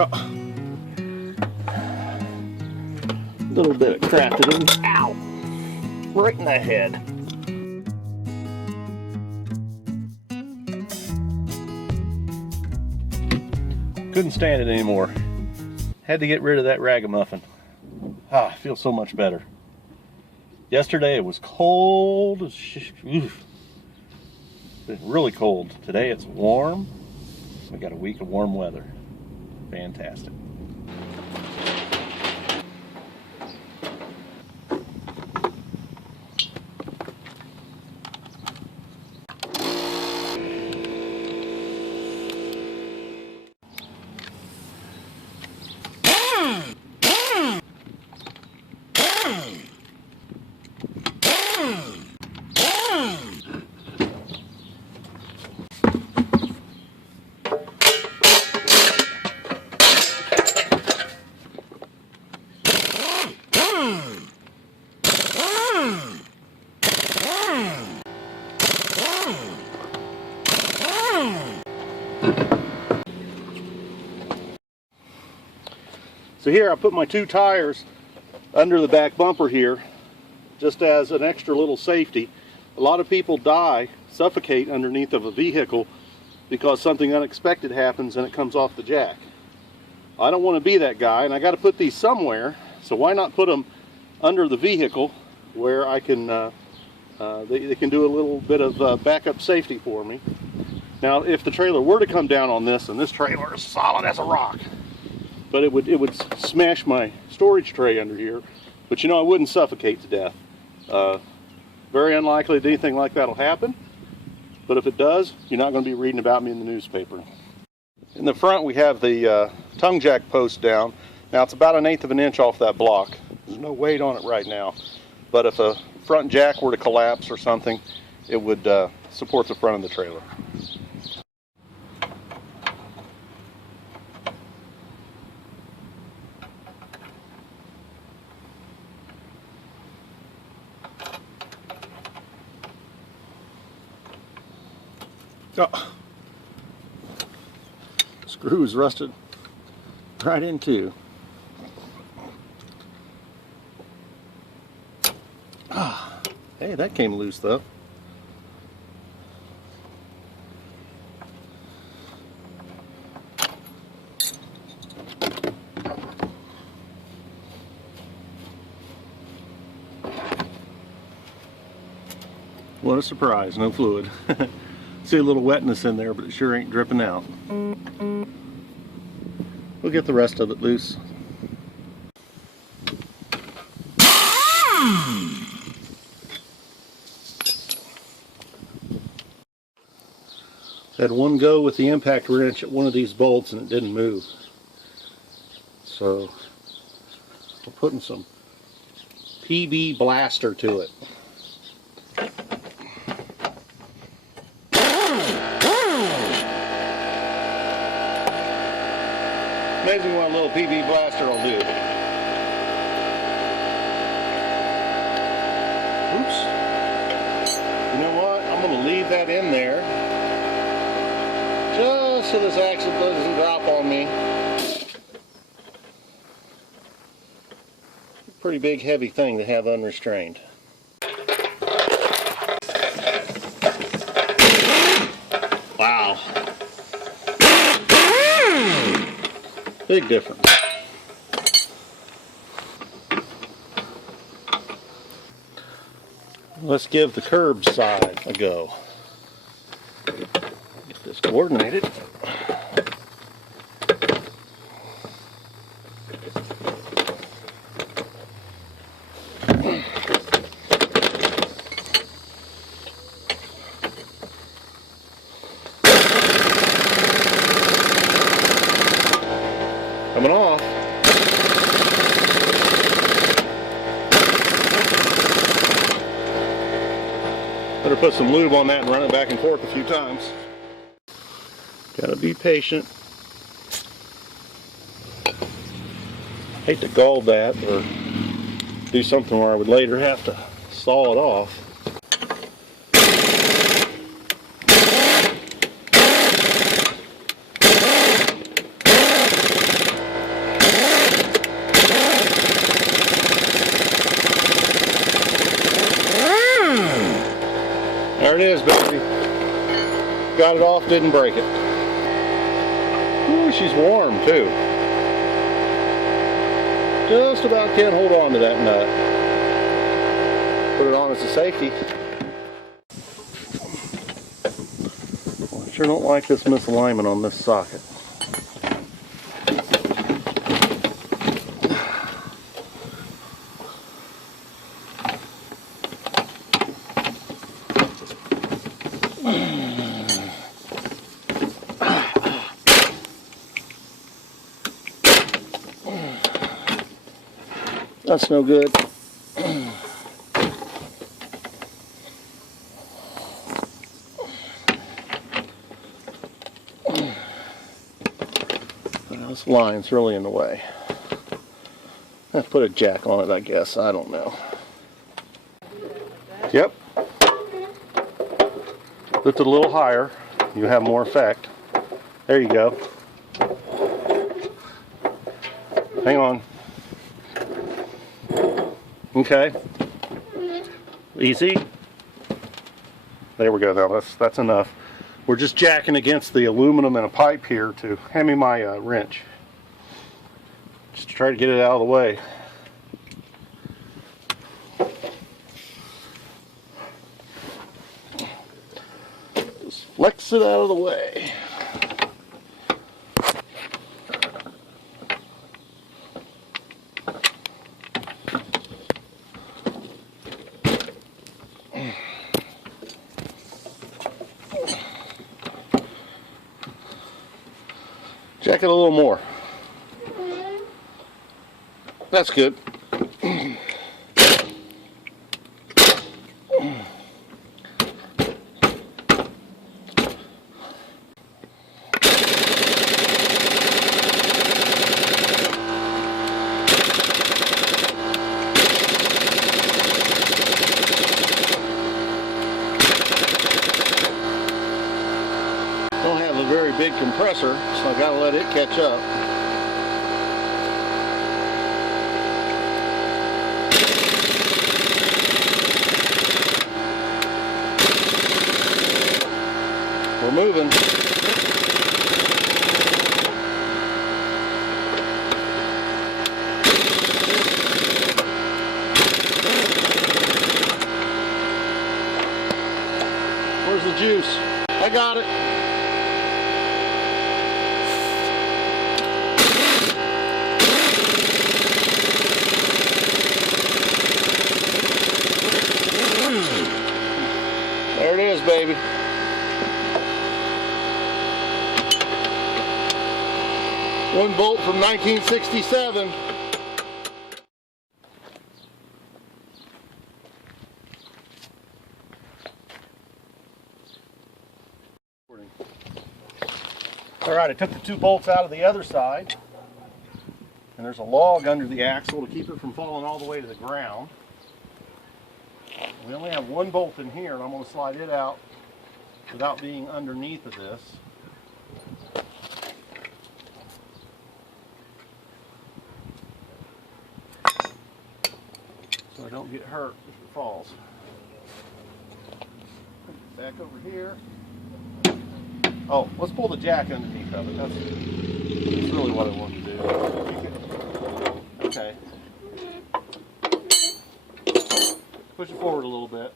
Oh. Little bit of crafted. Ow! Right in the head. Couldn't stand it anymore. Had to get rid of that ragamuffin. I feel so much better. Yesterday it was cold as really cold. Today it's warm. We got a week of warm weather. Fantastic. So here I put my 2 tires under the back bumper here just as an extra little safety. A lot of people die, suffocate underneath of a vehicle because something unexpected happens and it comes off the jack. I don't want to be that guy, and I got to put these somewhere, so why not put them under the vehicle where I can they can do a little bit of backup safety for me. Now if the trailer were to come down on this, and this trailer is solid as a rock, but it would smash my storage tray under here, but you know, I wouldn't suffocate to death. Very unlikely that anything like that will happen, but if it does, you're not going to be reading about me in the newspaper. In the front we have the tongue jack post down. Now it's about 1/8 of an inch off that block. There's no weight on it right now, but if a front jack were to collapse or something, it would support the front of the trailer. Oh. Screw is rusted right in two. Ah, hey, that came loose though. What a surprise, no fluid. See a little wetness in there, but it sure ain't dripping out. We'll get the rest of it loose. Had one go with the impact wrench at one of these bolts and it didn't move. So we're putting some PB Blaster to it. Amazing what a little PB Blaster will do. Oops. You know what? I'm going to leave that in there just so this axle doesn't drop on me. Pretty big heavy thing to have unrestrained. Wow. Big difference. Let's give the curb side a go. Get this coordinated. Coming off. Better put some lube on that and run it back and forth a few times. Gotta be patient. Hate to gall that or do something where I would later have to saw it off. it is, baby. Got it off, didn't break it. Ooh, she's warm too. Just about can't hold on to that nut. Put it on as a safety. Well, I sure don't like this misalignment on this socket. That's no good. This line's really in the way. I put a jack on it, I guess. I don't know. Yep. Lift it a little higher. You have more effect. There you go. Hang on. Okay. Easy. There we go. Now that's enough. We're just jacking against the aluminum in a pipe here to hand me my wrench. Just to try to get it out of the way. Just flex it out of the way. Jack it a little more. That's good. Don't have a very big compressor, so I gotta let it catch up. We're moving. Where's the juice? I got it. There it is, baby. One bolt from 1967. Alright, I took the two bolts out of the other side. And there's a log under the axle to keep it from falling all the way to the ground. We only have one bolt in here, and I'm going to slide it out without being underneath of this. So I don't get hurt if it falls. Back over here. Oh, let's pull the jack underneath of it. That's really what I want to do. Okay. Push it forward a little bit.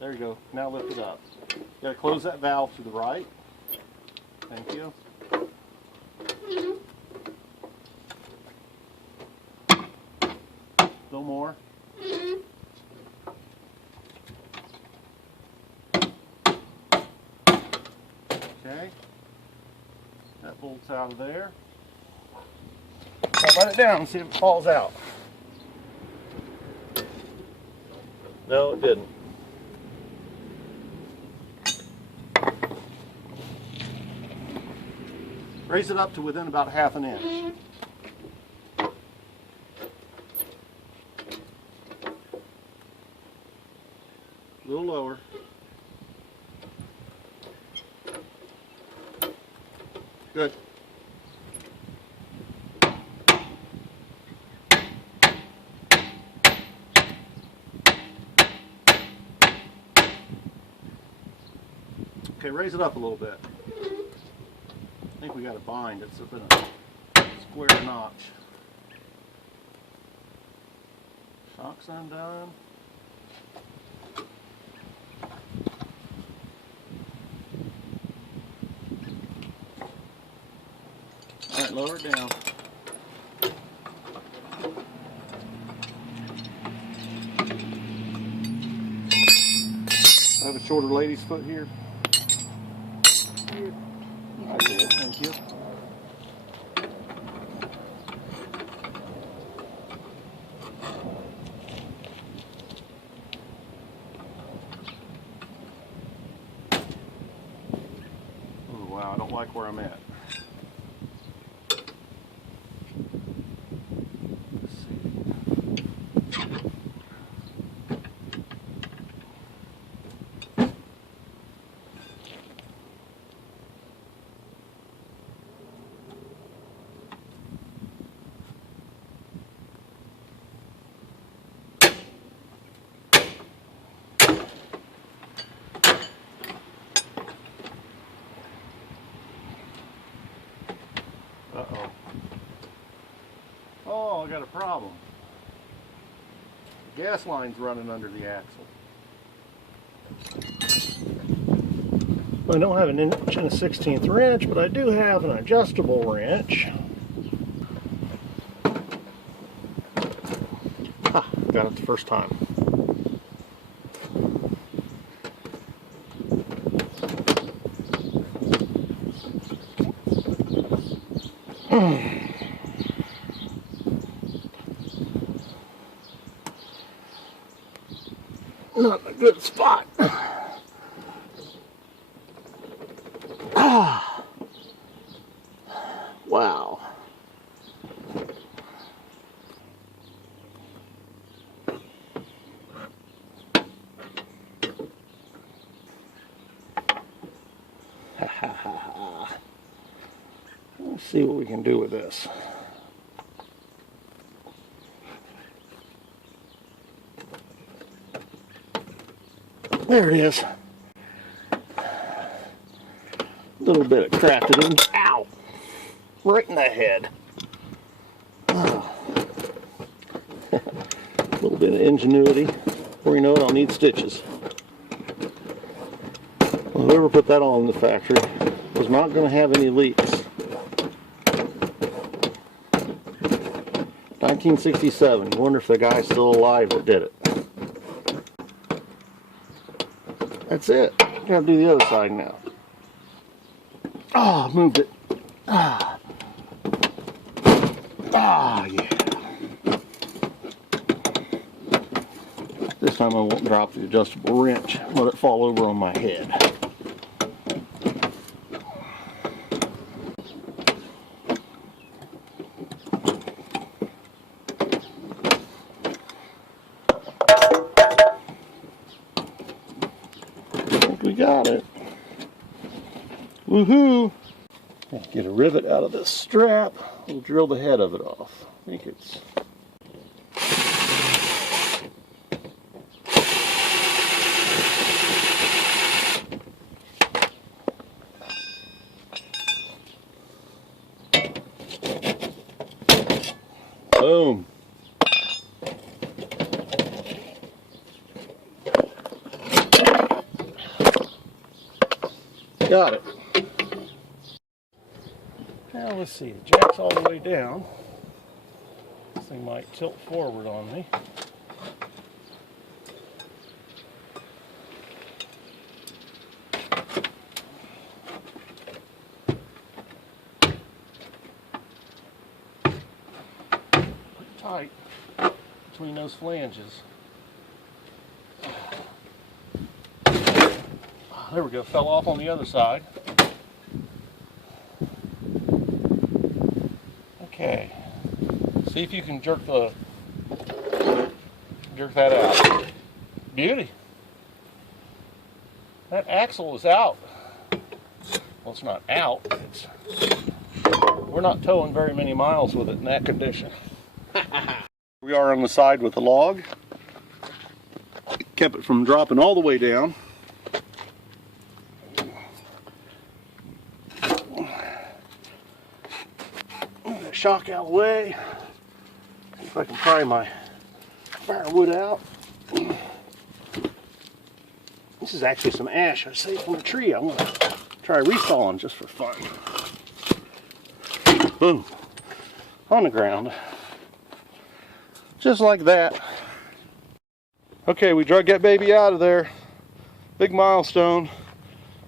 There you go. Now lift it up. You gotta close that valve to the right. Thank you. Still more. Okay. That bolt's out of there. I'll let it down and see if it falls out. No, it didn't. Raise it up to within about ½ an inch. A little lower. Good. Okay, raise it up a little bit. I think we got a bind. It's up in a square notch. Shocks undone. All right, lower it down. I have a shorter lady's foot here. I did, thank you. Oh wow, I don't like where I'm at. Let's see. Uh-oh. Oh, I got a problem. The gas line's running under the axle. I don't have an 1 1/16 wrench, but I do have an adjustable wrench. Ha, got it the first time. Not in a good spot. Ah. Wow. Let's see what we can do with this. There it is. A little bit of crafted in. Ow! Right in the head. Oh. A little bit of ingenuity. Before you know it, I'll need stitches. Well, whoever put that on in the factory was not going to have any leaks. 1967. Wonder if the guy's still alive that did it. That's it. Gotta do the other side now. Ah, moved it. Ah. Ah, yeah. This time I won't drop the adjustable wrench. Let it fall over on my head. We got it. Woohoo! Get a rivet out of this strap. We'll drill the head of it off. I think it's boom. Got it. Now let's see, the jack's all the way down. This thing might tilt forward on me. Pretty tight between those flanges. There we go, fell off on the other side. Okay, see if you can jerk that out. Beauty. That axle is out. Well, it's not out. We're not towing very many miles with it in that condition. We are on the side with the log. Kept it from dropping all the way down. shock out of the way. See if I can pry my firewood out. This is actually some ash I saved from a tree. I'm going to try resawing just for fun. Boom. On the ground. Just like that. Okay, we drug that baby out of there. Big milestone.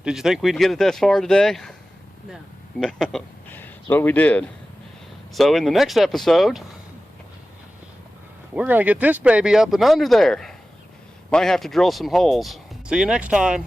Did you think we'd get it this far today? No. No. That's what we did. So in the next episode, we're going to get this baby up and under there. Might have to drill some holes. See you next time.